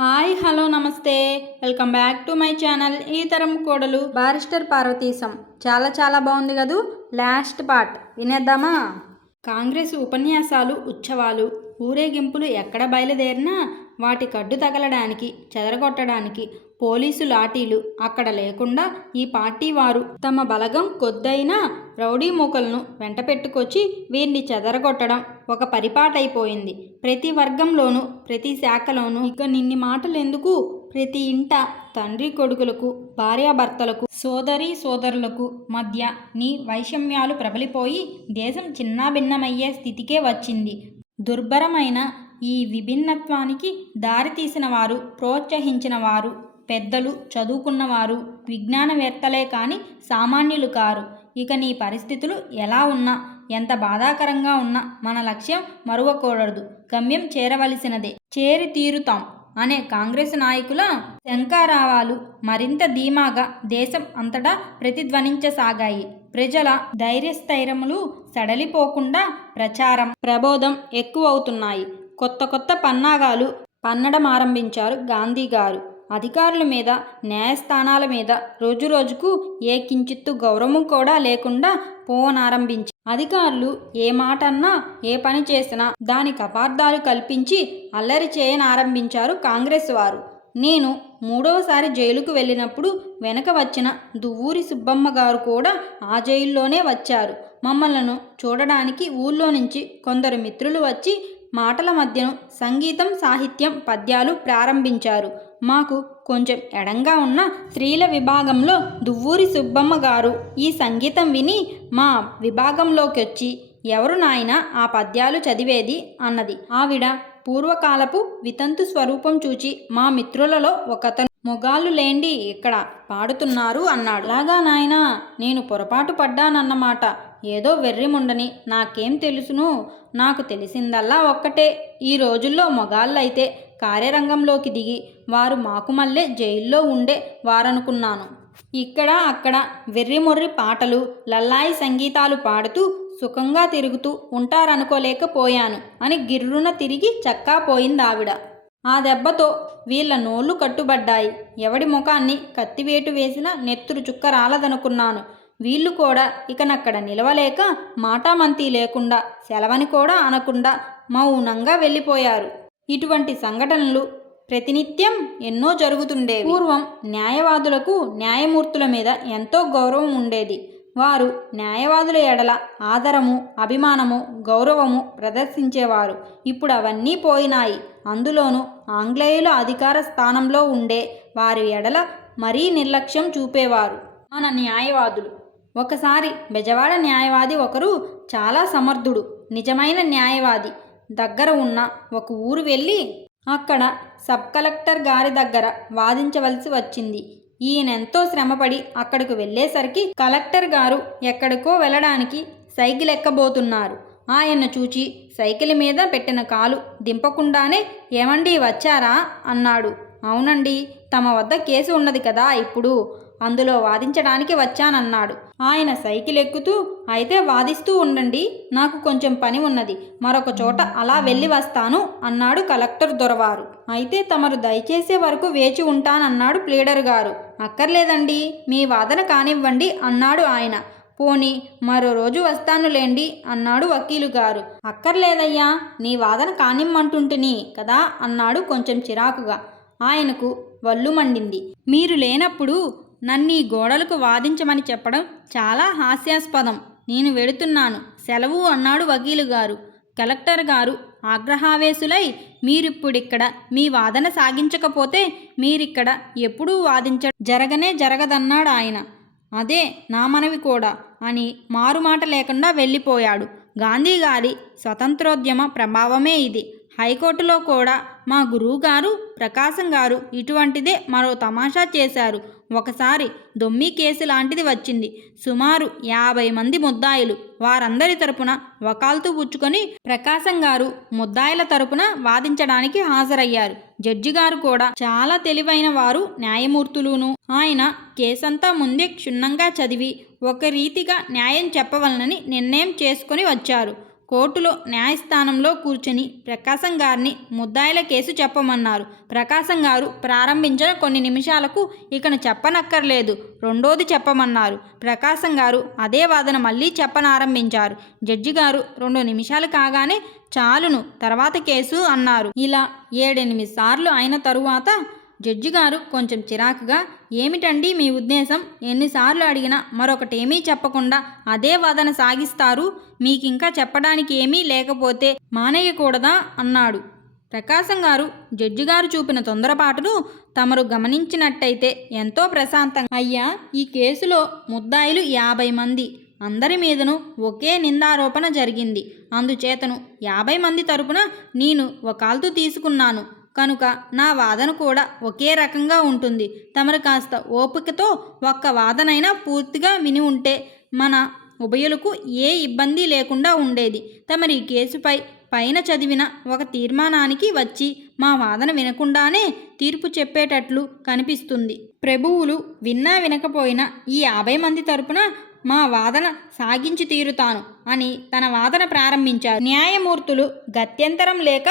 Hi hello నమస్తే. Welcome back to my channel ఈ తరం కోడలు బారిస్టర్ పార్వతీశం. చాలా చాలా బాగుంది కదూ? Last part. వినేద్దామా? కాంగ్రెస్ ఉపన్యాసాలు ఉత్సవాలు ఊరేగింపులు ఎక్కడ బయలుదేరినా వాటి కడ్డు తగలడానికి చెదరగొట్టడానికి పోలీసు లాఠీలు అక్కడ లేకుండా ఈ పార్టీ వారు తమ బలగం కొద్దైనా రౌడీ మూకలను వెంట పెట్టుకొచ్చి వీరిని చెదరగొట్టడం ఒక పరిపాటైపోయింది. ప్రతి వర్గంలోనూ ప్రతి శాఖలోనూ ఇక నిన్ని మాటలు ఎందుకు ప్రతి ఇంట తండ్రి కొడుకులకు భార్యాభర్తలకు సోదరి సోదరులకు మధ్య నీ వైషమ్యాలు ప్రబలిపోయి దేశం చిన్నాభిన్నమయ్యే స్థితికే వచ్చింది. దుర్భరమైన ఈ విభిన్నత్వానికి దారితీసిన వారు ప్రోత్సహించిన వారు పెద్దలు చదువుకున్నవారు విజ్ఞానవేత్తలే కాని సామాన్యులు కారు. ఇక నీ పరిస్థితులు ఎలా ఉన్నా ఎంత బాధాకరంగా ఉన్నా మన లక్ష్యం మరువకూడదు. గమ్యం చేరవలసినదే. చేరి తీరుతాం అనే కాంగ్రెస్ నాయకుల శంకారావాలు మరింత ధీమాగా దేశం అంతటా ప్రతిధ్వనించసాగాయి. ప్రజల ధైర్యస్థైర్యములు సడలిపోకుండా ప్రచారం ప్రబోధం ఎక్కువవుతున్నాయి. కొత్త కొత్త పన్నాగాలు పన్నడం ఆరంభించారు గాంధీ గారు. అధికారుల మీద న్యాయస్థానాల మీద రోజురోజుకు ఏ కించిత్తు గౌరవం కూడా లేకుండా పోనారంభించి అధికారులు ఏ మాట అన్నా ఏ పని చేసినా దానికి అపార్థాలు కల్పించి అల్లరి చేయనారంభించారు కాంగ్రెస్ వారు. నేను మూడవసారి జైలుకు వెళ్ళినప్పుడు వెనక వచ్చిన దువ్వూరి సుబ్బమ్మ గారు కూడా ఆ జైల్లోనే వచ్చారు. మమ్మలను చూడడానికి ఊళ్ళో నుంచి కొందరు మిత్రులు వచ్చి మాటల మధ్యను సంగీతం సాహిత్యం పద్యాలు ప్రారంభించారు. మాకు కొంచెం ఎడంగా ఉన్న స్త్రీల విభాగంలో దువ్వూరి సుబ్బమ్మ గారు ఈ సంగీతం విని మా విభాగంలోకి వచ్చి ఎవరు నాయన ఆ పద్యాలు చదివేది? అన్నది. ఆవిడ పూర్వకాలపు వితంతు స్వరూపం చూచి మా మిత్రులలో ఒకతను మొగాళ్ళు లేండి ఇక్కడ పాడుతున్నారు అన్నాడు. అలాగా నాయనా నేను పొరపాటు పడ్డానన్నమాట. ఏదో వెర్రిముండని నాకేం తెలుసును? నాకు తెలిసిందల్లా ఒక్కటే. ఈ రోజుల్లో మొగాళ్ళైతే కార్యరంగంలోకి దిగి వారు మాకు మళ్ళీ జైల్లో ఉండే వారనుకున్నాను. ఇక్కడ అక్కడ వెర్రిమొర్రి పాటలు లల్లాయి సంగీతాలు పాడుతూ సుఖంగా తిరుగుతూ ఉంటారనుకోలేకపోయాను అని గిర్రున తిరిగి చక్కా పోయింది ఆవిడ ఆ దెబ్బతో వీళ్ళ నోళ్ళు కట్టుబడ్డాయి. ఎవడి ముఖాన్ని కత్తివేటు వేసిన నెత్తురు చుక్క రాలదనుకున్నాను వీళ్ళు కూడా ఇకనక్కడ నిలవలేక మాటామంతి లేకుండా సెలవని కూడా అనకుండా మౌనంగా వెళ్ళిపోయారు. ఇటువంటి సంఘటనలు ప్రతినిత్యం ఎన్నో జరుగుతుండేవి. పూర్వం న్యాయవాదులకు న్యాయమూర్తుల మీద ఎంతో గౌరవం ఉండేది. వారు న్యాయవాదుల ఎడల ఆదరము అభిమానము గౌరవము ప్రదర్శించేవారు. ఇప్పుడు అవన్నీ పోయినాయి. అందులోనూ ఆంగ్లేయుల అధికార స్థానంలో ఉండే వారి ఎడల మరీ నిర్లక్ష్యం చూపేవారు. మన న్యాయవాదులు ఒకసారి బెజవాడ న్యాయవాది ఒకరు చాలా సమర్థుడు నిజమైన న్యాయవాది. దగ్గర ఉన్న ఒక ఊరు వెళ్ళి అక్కడ సబ్ కలెక్టర్ గారి దగ్గర వాదించవలసి వచ్చింది. ఈయనెంతో శ్రమపడి అక్కడికి వెళ్ళేసరికి కలెక్టర్ గారు ఎక్కడికో వెళ్ళడానికి సైకిల్ ఎక్కబోతున్నారు. ఆయన చూచి సైకిల్ మీద పెట్టిన కాలు దింపకుండానే ఏమండి వచ్చారా? అన్నాడు. అవునండి తమ వద్ద కేసు ఉన్నది కదా ఇప్పుడు. అందులో వాదించడానికి వచ్చానన్నాడు. ఆయన సైకిల్ ఎక్కుతూ అయితే వాదిస్తూ ఉండండి. నాకు కొంచెం పని ఉన్నది. మరొక చోట అలా వెళ్ళి వస్తాను అన్నాడు కలెక్టర్ దొరవారు. అయితే తమరు దయచేసే వరకు వేచి ఉంటానన్నాడు ప్లీడర్ గారు. అక్కర్లేదండి. మీ వాదన కానివ్వండి అన్నాడు ఆయన. పోని మరో రోజు వస్తానులేండి అన్నాడు వకీలు గారు. అక్కర్లేదయ్యా. నీ వాదన కానిమ్మంటుంటిని కదా అన్నాడు కొంచెం చిరాకుగా. ఆయనకు వల్లు మండింది. మీరు లేనప్పుడు నన్ను ఈ గోడలకు వాదించమని చెప్పడం చాలా హాస్యాస్పదం. నేను వెడుతున్నాను. సెలవు అన్నాడు వకీలు గారు. కలెక్టర్ గారు ఆగ్రహావేశులై మీరిప్పుడిక్కడ మీ వాదన సాగించకపోతే మీరిక్కడ ఎప్పుడూ వాదించ జరగనే జరగదన్నాడు ఆయన. అదే నా మనవి కూడా అని మారుమాట లేకుండా వెళ్ళిపోయాడు. గాంధీ గారి స్వతంత్రోద్యమ ప్రభావమే ఇది. హైకోర్టులో కూడా మా గురువుగారు ప్రకాశం గారు ఇటువంటిదే మరో తమాషా చేశారు. ఒకసారి దొమ్మి కేసు లాంటిది వచ్చింది. సుమారు యాభై మంది ముద్దాయిలు వారందరి తరపున వకాల్తూ పుచ్చుకొని ప్రకాశం గారు ముద్దాయిల తరపున వాదించడానికి హాజరయ్యారు. జడ్జి గారు కూడా చాలా తెలివైన వారు న్యాయమూర్తులును. ఆయన కేసంతా ముందే క్షుణ్ణంగా చదివి ఒక రీతిగా న్యాయం చెప్పవలనని నిర్ణయం చేసుకుని వచ్చారు. కోర్టులో న్యాయస్థానంలో కూర్చుని ప్రకాశం గారిని ముద్దాయిల కేసు చెప్పమన్నారు. ప్రకాశం గారు ప్రారంభించిన కొన్ని నిమిషాలకు ఇకను చెప్పనక్కర్లేదు. రెండోది చెప్పమన్నారు. ప్రకాశం గారు అదే వాదన మళ్ళీ చెప్పనారంభించారు. జడ్జి గారు రెండు నిమిషాలు కాగానే చాలును తర్వాత కేసు అన్నారు. ఇలా ఏడెనిమిది సార్లు అయిన తరువాత జడ్జి గారు కొంచెం చిరాకుగా ఏమిటండి మీ ఉద్దేశం? ఎన్నిసార్లు అడిగినా మరొకటేమీ చెప్పకుండా అదే వాదన సాగిస్తారు? మీకింకా చెప్పడానికి ఏమీ లేకపోతే మానేయకూడదా అన్నాడు. ప్రకాశం గారు జడ్జి గారు చూపిన తొందరపాటును తమరు గమనించినట్టయితే ఎంతో ప్రశాంతంగా అయ్యా ఈ కేసులో ముద్దాయిలు యాభై మంది. అందరి మీదను ఒకే నిందారోపణ జరిగింది. అందుచేతను యాభై మంది తరపున నేను వకాల్తు తీసుకున్నాను. కనుక నా వాదన కూడా ఒకే రకంగా ఉంటుంది. తమరు కాస్త ఓపికతో ఒక్క వాదనైనా పూర్తిగా విని ఉంటే మన ఉభయులకు ఏ ఇబ్బంది లేకుండా ఉండేది. తమరి కేసుపై పైన చదివిన ఒక తీర్మానానికి వచ్చి మా వాదన వినకుండానే తీర్పు చెప్పేటట్లు కనిపిస్తుంది. ప్రభువులు విన్నా వినకపోయినా ఈ యాభై మంది తరపున మా వాదన సాగించి తీరుతాను అని తన వాదన ప్రారంభించారు. న్యాయమూర్తులు గత్యంతరం లేక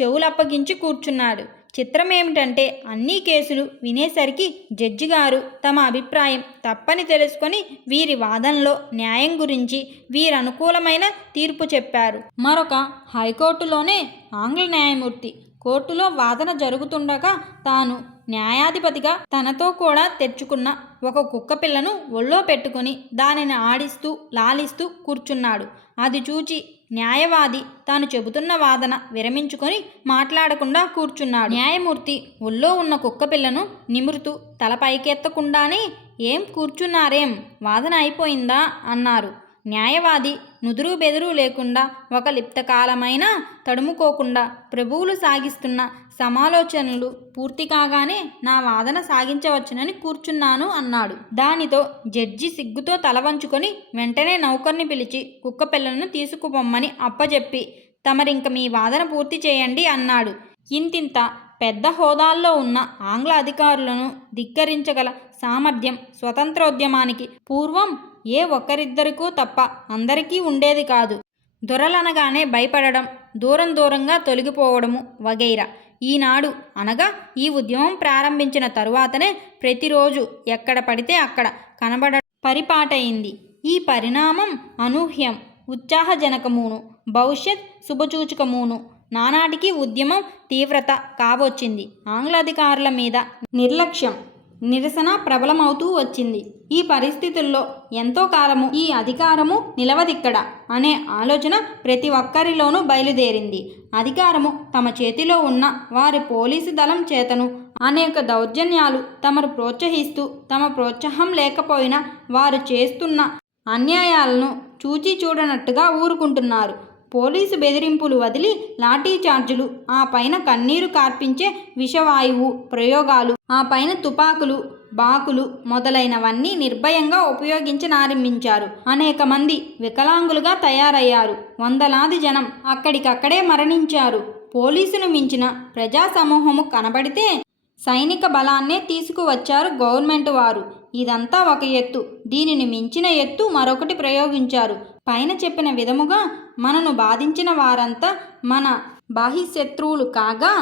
చెవులప్పగించి కూర్చున్నాడు. చిత్రం ఏమిటంటే అన్ని కేసులు వినేసరికి జడ్జి గారు తమ అభిప్రాయం తప్పని తెలుసుకొని వీరి వాదనలో న్యాయం గురించి వీరనుకూలమైన తీర్పు చెప్పారు. మరొక హైకోర్టులోనే ఆంగ్ల న్యాయమూర్తి కోర్టులో వాదన జరుగుతుండగా తాను న్యాయాధిపతిగా తనతో కూడా తెచ్చుకున్న ఒక కుక్క పిల్లను ఒళ్ళో పెట్టుకుని దానిని ఆడిస్తూ లాలిస్తూ కూర్చున్నాడు. అది చూచి న్యాయవాది తాను చెబుతున్న వాదన విరమించుకొని మాట్లాడకుండా కూర్చున్నాడు. న్యాయమూర్తి ఒళ్ళో ఉన్న కుక్క పిల్లను నిమురుతూ తల పైకెత్తకుండానే ఏం కూర్చున్నారేం? వాదన అయిపోయిందా? అన్నారు. న్యాయవాది నుదురు బెదురు లేకుండా ఒక లిప్తకాలమైన తడుముకోకుండా ప్రభువులు సాగిస్తున్న సమాలోచనలు పూర్తి కాగానే నా వాదన సాగించవచ్చునని కూర్చున్నాను అన్నాడు. దానితో జడ్జి సిగ్గుతో తల వంచుకొని వెంటనే నౌకర్ని పిలిచి కుక్క పిల్లలను తీసుకుపోమ్మని అప్పజెప్పి తమరింక మీ వాదన పూర్తి చేయండి అన్నాడు. ఇంతింత పెద్ద హోదాల్లో ఉన్న ఆంగ్ల అధికారులను ధిక్కరించగల సామర్థ్యం స్వతంత్రోద్యమానికి పూర్వం ఏ ఒక్కరిద్దరికూ తప్ప అందరికీ ఉండేది కాదు. దొరలనగానే భయపడడం దూరం దూరంగా తొలగిపోవడము వగైరా. ఈనాడు అనగా ఈ ఉద్యమం ప్రారంభించిన తరువాతనే ప్రతిరోజు ఎక్కడ పడితే అక్కడ కనబడ పరిపాటయింది ఈ పరిణామం అనూహ్యం ఉత్సాహజనకమును భవిష్యత్ శుభసూచకమును. నానాటికి ఉద్యమం తీవ్రత కావచ్చింది. ఆంగ్లాధికారుల మీద నిర్లక్ష్యం. నిరసన ప్రబలమవుతూ వచ్చింది. ఈ పరిస్థితుల్లో ఎంతో కాలము ఈ అధికారము నిలవదిక్కడ అనే ఆలోచన ప్రతి ఒక్కరిలోనూ బయలుదేరింది. అధికారము తమ చేతిలో ఉన్న వారి పోలీసు దళం చేతను అనేక దౌర్జన్యాలు తమరు ప్రోత్సహిస్తూ తమ ప్రోత్సాహం లేకపోయినా వారు చేస్తున్న అన్యాయాలను చూచి చూడనట్టుగా ఊరుకుంటున్నారు. పోలీసు బెదిరింపులు వదిలి లాఠీ చార్జులు ఆ పైన కన్నీరు కార్పించే విషవాయువు ప్రయోగాలు ఆ పైన తుపాకులు బాకులు మొదలైనవన్నీ నిర్భయంగా ఉపయోగించనారంభించారు. అనేక మంది వికలాంగులుగా తయారయ్యారు. వందలాది జనం అక్కడికక్కడే మరణించారు. పోలీసును మించిన ప్రజా సమూహము కనబడితే సైనిక బలాన్నే తీసుకువచ్చారు గవర్నమెంట్ వారు. ఇదంతా ఒక ఎత్తు. దీనిని మించిన ఎత్తు మరొకటి ప్రయోగించారు. పైన చెప్పిన విధముగా మనను బాధించిన వారంతా మన బాహ్యశత్రువులు కాగా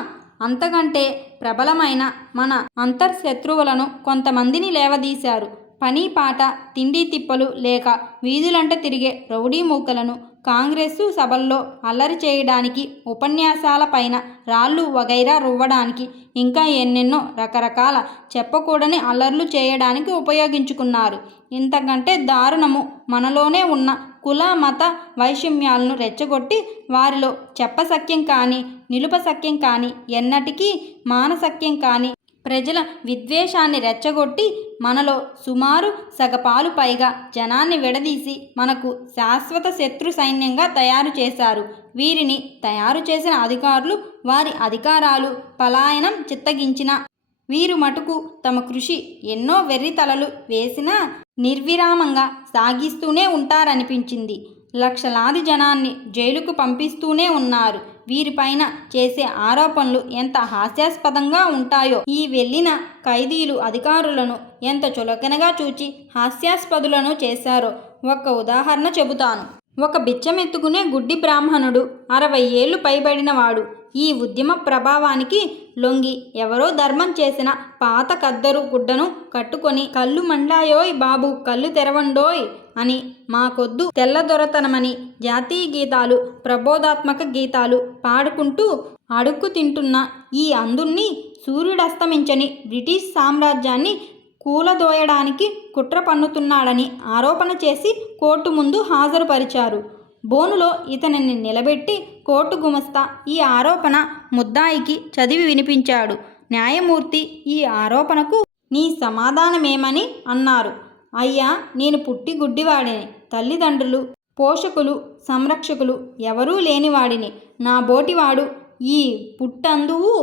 అంతకంటే ప్రబలమైన మన అంతర్శత్రువులను కొంతమందిని లేవదీశారు. పని పాట తిండి తిప్పలు లేక వీధులంట తిరిగే రౌడీ మూకలను కాంగ్రెసు సభల్లో అల్లరి చేయడానికి ఉపన్యాసాల పైన రాళ్ళు వగైరా రువ్వడానికి ఇంకా ఎన్నెన్నో రకరకాల చెప్పకూడని అల్లర్లు చేయడానికి ఉపయోగించుకున్నారు. ఇంతకంటే దారుణము మనలోనే ఉన్న కుల మత వైషమ్యాలను రెచ్చగొట్టి వారిలో చెప్పసక్యం కానీ నిలుపసక్యం కానీ ఎన్నటికీ మానసక్యం కానీ ప్రజల విద్వేషాన్ని రెచ్చగొట్టి మనలో సుమారు సగపాలు పైగా జనాన్ని విడదీసి మనకు శాశ్వత శత్రు సైన్యంగా తయారు చేశారు. వీరిని తయారు చేసిన అధికారులు వారి అధికారాలు పలాయనం చిత్తగించిన వీరు మటుకు తమ కృషి ఎన్నో వెర్రితలలు వేసినా నిర్విరామంగా సాగిస్తూనే ఉంటారనిపించింది. లక్షలాది జనాన్ని జైలుకు పంపిస్తూనే ఉన్నారు. వీరిపైన చేసే ఆరోపణలు ఎంత హాస్యాస్పదంగా ఉంటాయో ఈ వెళ్ళిన ఖైదీలు అధికారులను ఎంత చులకనగా చూచి హాస్యాస్పదులను చేశారో ఒక ఉదాహరణ చెబుతాను. ఒక బిచ్చమెత్తుకునే గుడ్డి బ్రాహ్మణుడు అరవై ఏళ్ళు పైబడినవాడు. ఈ ఉద్యమ ప్రభావానికి లొంగి ఎవరో ధర్మం చేసిన పాత కద్దరు గుడ్డను కట్టుకొని కళ్ళు మండాయోయ్ బాబు కళ్ళు తెరవండోయ్ అని మాకొద్దు తెల్లదొరతనమని జాతీయ గీతాలు ప్రబోధాత్మక గీతాలు పాడుకుంటూ అడుక్కు తింటున్న ఈ అందుణ్ణి సూర్యుడస్తమించని బ్రిటిష్ సామ్రాజ్యాన్ని కూలదోయడానికి కుట్ర పన్నుతున్నాడని ఆరోపణ చేసి కోర్టు ముందు హాజరుపరిచారు. బోనులో ఇతనిని నిలబెట్టి కోర్టు గుమస్తా ఈ ఆరోపణ ముద్దాయికి చదివి వినిపించాడు. న్యాయమూర్తి ఈ ఆరోపణకు నీ సమాధానమేమని అన్నారు. అయ్యా నేను పుట్టి గుడ్డివాడిని. తల్లిదండ్రులు పోషకులు సంరక్షకులు ఎవరూ లేనివాడిని. నా బోటివాడు ఈ పుట్టందువు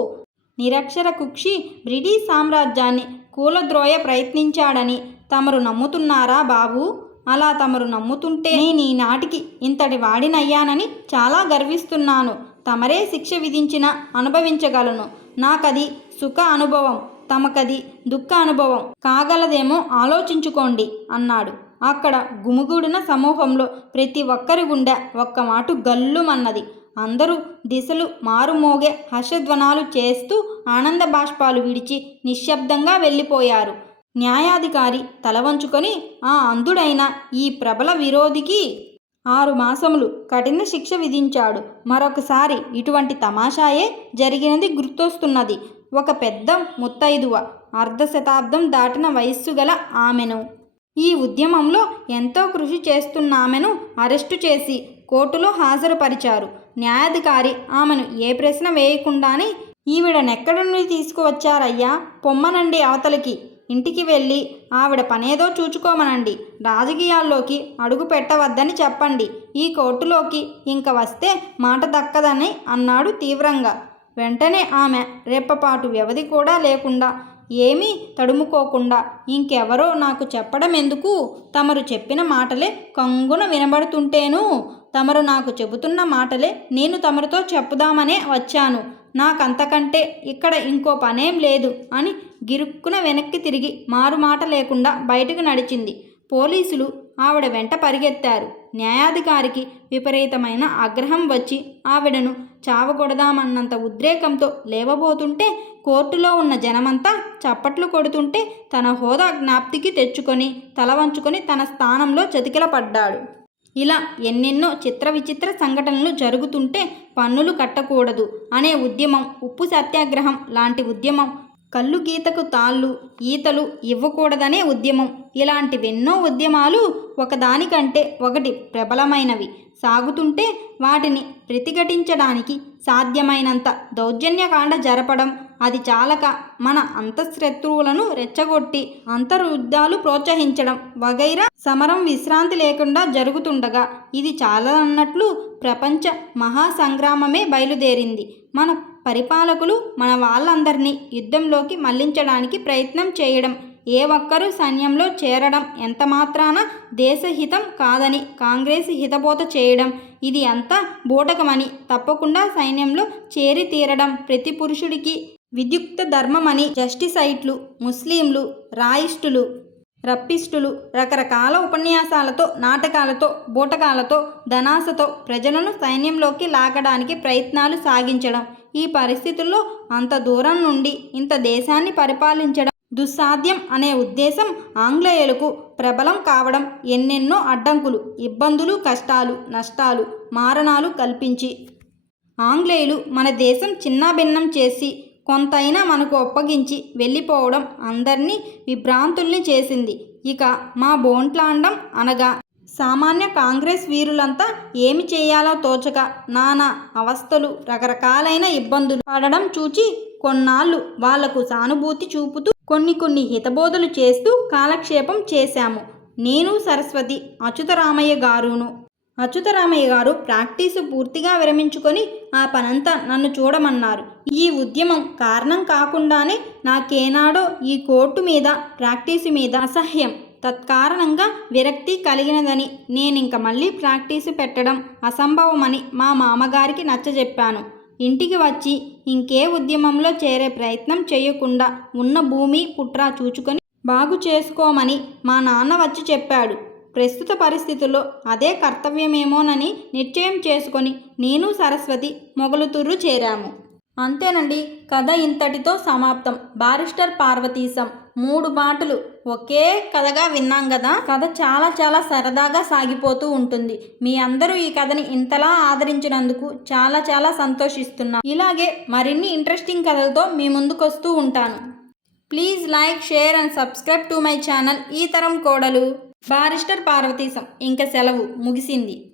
నిరక్షర కుక్షి బ్రిటిష్ సామ్రాజ్యాన్ని కూలద్రోయ ప్రయత్నించాడని తమరు నమ్ముతున్నారా బాబు? అలా తమరు నమ్ముతుంటే నేను ఈనాటికి ఇంతటి వాడినయ్యానని చాలా గర్విస్తున్నాను. తమరే శిక్ష విధించిన అనుభవించగలను. నాకది సుఖ అనుభవం తమకది దుఃఖ అనుభవం. కాగలదేమో ఆలోచించుకోండి అన్నాడు. అక్కడ గుమిగూడిన సమూహంలో ప్రతి ఒక్కరి గుండె ఒక్క మాట గల్లుమన్నది. అందరూ దిశలు మారుమోగే హర్షధ్వనాలు చేస్తూ ఆనంద బాష్పాలు విడిచి నిశ్శబ్దంగా వెళ్ళిపోయారు. న్యాయాధికారి తల వంచుకొని ఆ అంధుడైన ఈ ప్రబల విరోధికి ఆరు మాసములు కఠిన శిక్ష విధించాడు. మరొకసారి ఇటువంటి తమాషాయే జరిగినది గుర్తొస్తున్నది. ఒక పెద్ద ముత్తైదువ అర్ధ శతాబ్దం దాటిన వయస్సు గల ఆమెను. ఈ ఉద్యమంలో ఎంతో కృషి చేస్తున్నామెను అరెస్టు చేసి కోర్టులో హాజరుపరిచారు. న్యాయాధికారి ఆమెను ఏ ప్రశ్న వేయకుండానే ఈవిడనెక్కడి నుండి తీసుకువచ్చారయ్యా? పొమ్మనండి అవతలికి. ఇంటికి వెళ్ళి ఆవిడ పనేదో చూచుకోమనండి. రాజకీయాల్లోకి అడుగు పెట్టవద్దని చెప్పండి. ఈ కోర్టులోకి ఇంక వస్తే మాట దక్కదని అన్నాడు తీవ్రంగా. వెంటనే ఆమె రెప్పపాటు వ్యవధి కూడా లేకుండా ఏమీ తడుముకోకుండా ఇంకెవరో నాకు చెప్పడం ఎందుకు తమరు చెప్పిన మాటలే కంగున వినబడుతుంటేను తమరు నాకు చెబుతున్న మాటలే నేను తమరితో చెప్పుదామనే వచ్చాను. నాకంతకంటే ఇక్కడ ఇంకో పనేం లేదు అని గిరుక్కున వెనక్కి తిరిగి మారుమాట లేకుండా బయటకు నడిచింది. పోలీసులు ఆవిడ వెంట పరిగెత్తారు. న్యాయాధికారికి విపరీతమైన ఆగ్రహం వచ్చి ఆవిడను చావగొడదామన్నంత ఉద్రేకంతో లేవబోతుంటే కోర్టులో ఉన్న జనమంతా చప్పట్లు కొడుతుంటే తన హోదా జ్ఞాప్తికి తెచ్చుకొని తల వంచుకొని తన స్థానంలో చతికిల పడ్డాడు ఇలా ఎన్నెన్నో చిత్ర విచిత్ర సంఘటనలు జరుగుతుంటే పన్నులు కట్టకూడదు అనే ఉద్యమం ఉప్పు సత్యాగ్రహం లాంటి ఉద్యమం కళ్ళు గీతకు తాళ్ళు ఈతలు ఇవ్వకూడదనే ఉద్యమం ఇలాంటివెన్నో ఉద్యమాలు ఒకదానికంటే ఒకటి ప్రబలమైనవి. సాగుతుంటే వాటిని ప్రతిఘటించడానికి సాధ్యమైనంత దౌర్జన్యకాండ జరపడం అది చాలక మన అంతఃశత్రువులను రెచ్చగొట్టి అంతర్యుద్ధాలు ప్రోత్సహించడం వగైరా సమరం విశ్రాంతి లేకుండా జరుగుతుండగా ఇది చాలా అన్నట్లు ప్రపంచ మహాసంగ్రామమే బయలుదేరింది. మన పరిపాలకులు మన వాళ్ళందరినీ యుద్ధంలోకి మళ్ళించడానికి ప్రయత్నం చేయడం ఏ ఒక్కరూ సైన్యంలో చేరడం ఎంత మాత్రాన దేశహితం కాదని కాంగ్రెస్ హితబోత చేయడం ఇది అంతా బూటకమని తప్పకుండా సైన్యంలో చేరి తీరడం ప్రతి పురుషుడికి విద్యుక్త ధర్మమని జస్టిసైట్లు ముస్లింలు రాయిస్టులు రప్పిస్టులు రకరకాల ఉపన్యాసాలతో నాటకాలతో బూటకాలతో ధనాసతో ప్రజలను సైన్యంలోకి లాగడానికి ప్రయత్నాలు సాగించడం. ఈ పరిస్థితుల్లో అంత దూరం నుండి ఇంత దేశాన్ని పరిపాలించడం దుస్సాధ్యం అనే ఉద్దేశం ఆంగ్లేయులకు ప్రబలం కావడం ఎన్నెన్నో అడ్డంకులు ఇబ్బందులు కష్టాలు నష్టాలు మారణాలు కల్పించి. ఆంగ్లేయులు మన దేశం చిన్నాభిన్నం చేసి కొంతైనా మనకు అప్పగించి వెళ్ళిపోవడం అందరినీ విభ్రాంతుల్ని చేసింది. ఇక మా బోంట్లాండం అనగా సామాన్య కాంగ్రెస్ వీరులంతా ఏమి చేయాలో తోచక నానా అవస్థలు రకరకాలైన ఇబ్బందులు పడడం చూచి కొన్నాళ్ళు వాళ్ళకు సానుభూతి చూపుతూ కొన్ని కొన్ని హితబోధలు చేస్తూ కాలక్షేపం చేశాము. నేను సరస్వతి అచ్యుతరామయ్య గారును. అచ్యుతరామయ్య గారు ప్రాక్టీసు పూర్తిగా విరమించుకొని ఆ పనంతా నన్ను చూడమన్నారు. ఈ ఉద్యమం కారణం కాకుండానే నాకేనాడో ఈ కోర్టు మీద ప్రాక్టీసు మీద అసహ్యం తత్కారణంగా విరక్తి కలిగినదని నేనింక మళ్ళీ ప్రాక్టీసు పెట్టడం అసంభవమని మా మామగారికి నచ్చజెప్పాను. ఇంటికి వచ్చి ఇంకే ఉద్యమంలో చేరే ప్రయత్నం చేయకుండా ఉన్న భూమి పుట్రా చూచుకొని బాగు చేసుకోమని మా నాన్న వచ్చి చెప్పాడు. ప్రస్తుత పరిస్థితుల్లో అదే కర్తవ్యమేమోనని నిశ్చయం చేసుకొని నేను సరస్వతి మొగలుతూరు చేరాము. అంతేనండి కథ ఇంతటితో సమాప్తం. బారిస్టర్ పార్వతీశం మూడు మాటలు ఒకే కథగా విన్నాం కదా కథ చాలా చాలా సరదాగా సాగిపోతూ ఉంటుంది. మీ అందరూ ఈ కథని ఇంతలా ఆదరించినందుకు చాలా చాలా సంతోషిస్తున్నాను ఇలాగే మరిన్ని ఇంట్రెస్టింగ్ కథలతో మీ ముందుకొస్తూ ఉంటాను. Please like share and subscribe to my channel. ఈ తరం కోడలు. బారిస్టర్ పార్వతీశం. ఇంక సెలవు ముగిసింది.